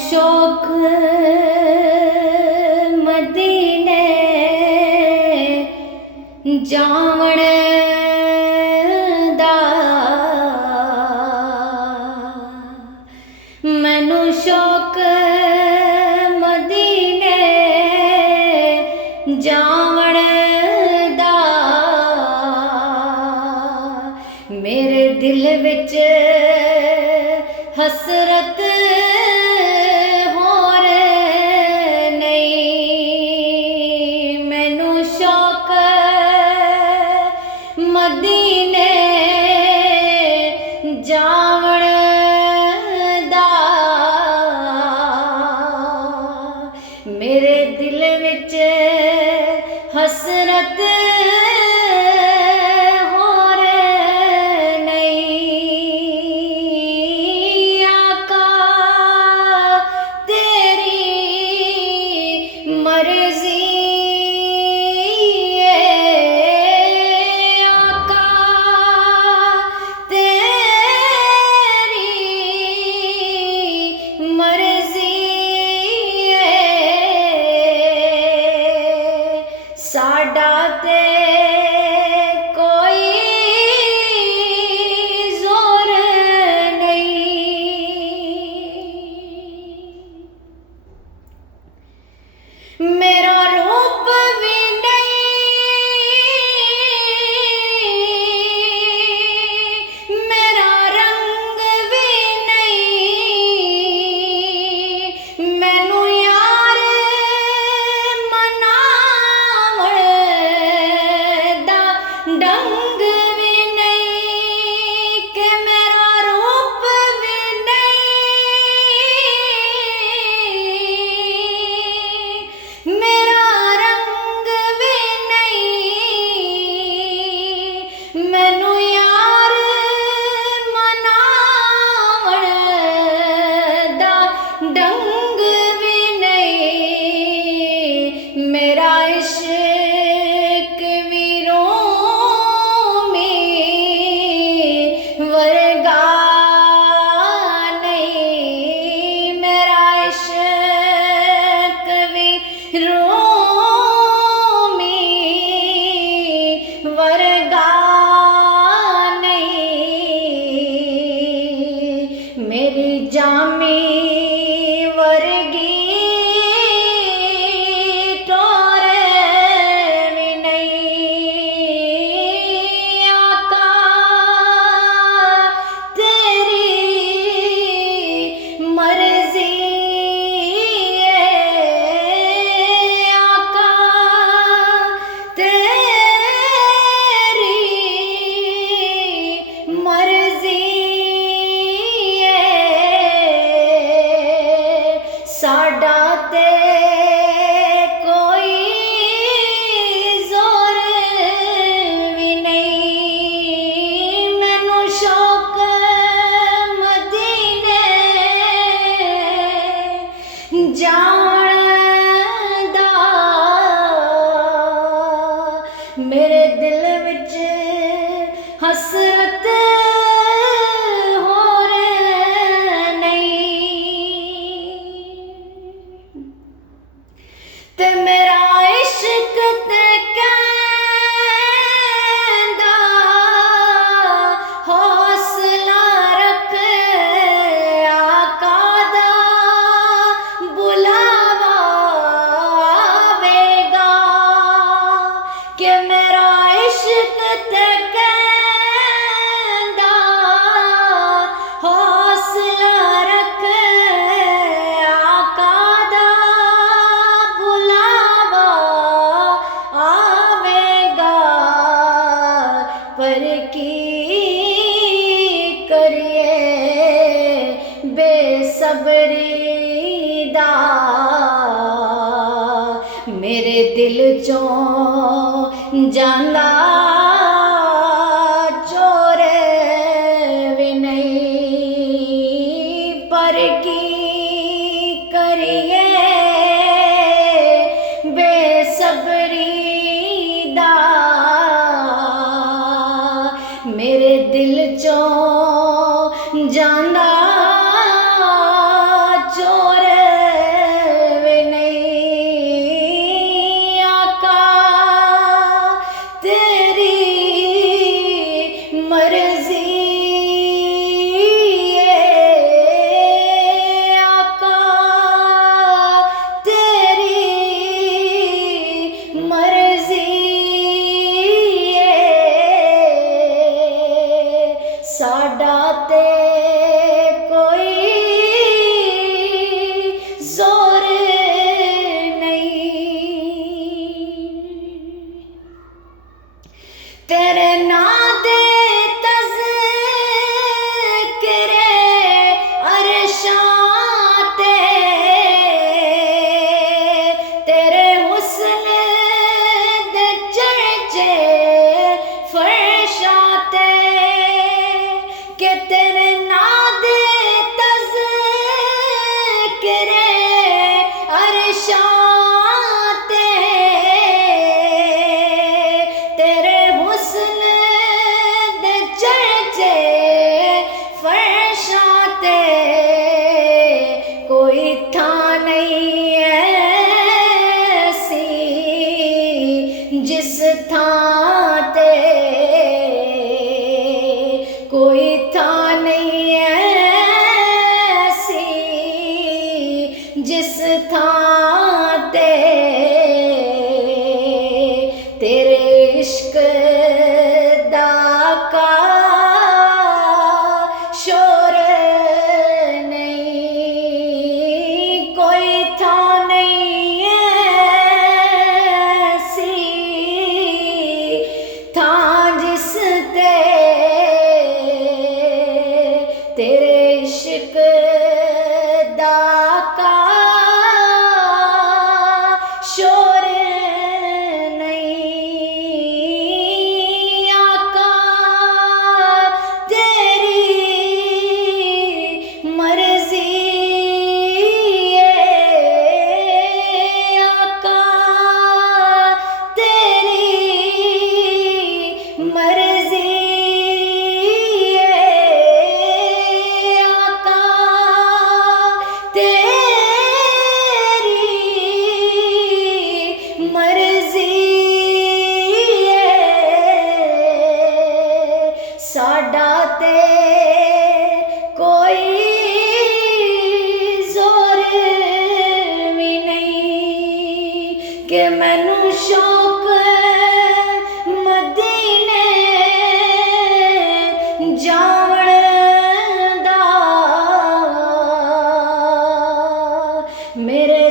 शौक मदीने जावण दा, मैनू शौक मदीने जावण दा। मेरे दिल विच हसरत होर नहीं, मैनू शौक मदीने जावण दा। मेरे दिल विच हसरत साडा ते कोई जोर नहीं, मेरा रूप भी नहीं, मेरा रंग भी नहीं, मैनू यार डंग भी नहीं, कि मेरा रूप भी नहीं, मेरा रंग भी नहीं, मैनू यार मनावण दा डंग भी नहीं। मेरा इश्क वर्गा नहीं, मेरा इश्क भी रोमी वर्गा नहीं, मेरी जामी वर्गी साडा ते कोई जोर भी नहीं, मैनू शौक मदीने जाण दा। मेरे दिल विच हसरत ते मेरा इश्क ते कहंदा हौसला रख, आका दा बुलावा आवेगा, कि मेरा इश्क ते कहंदा हौसला रख, आका दा पर की करिए बेसब्री दा। मेरे दिल चों जांदा चोर भी नहीं, पर की करिए बेसब्री दा। मेरे दिल चों जांदा चोर थां ते तेरे इश्क दा का शोर नहीं, कोई थां नहीं ऐसी थां जिस ते तेरे इश्क दा का शोर नहीं। आका तेरी मर्जी है, आका तेरी मर्जी है, आका तेरी मर्जी है। साडा ते कोई जोर भी नहीं कि मैनू शौक मदीने जावण दा। मेरे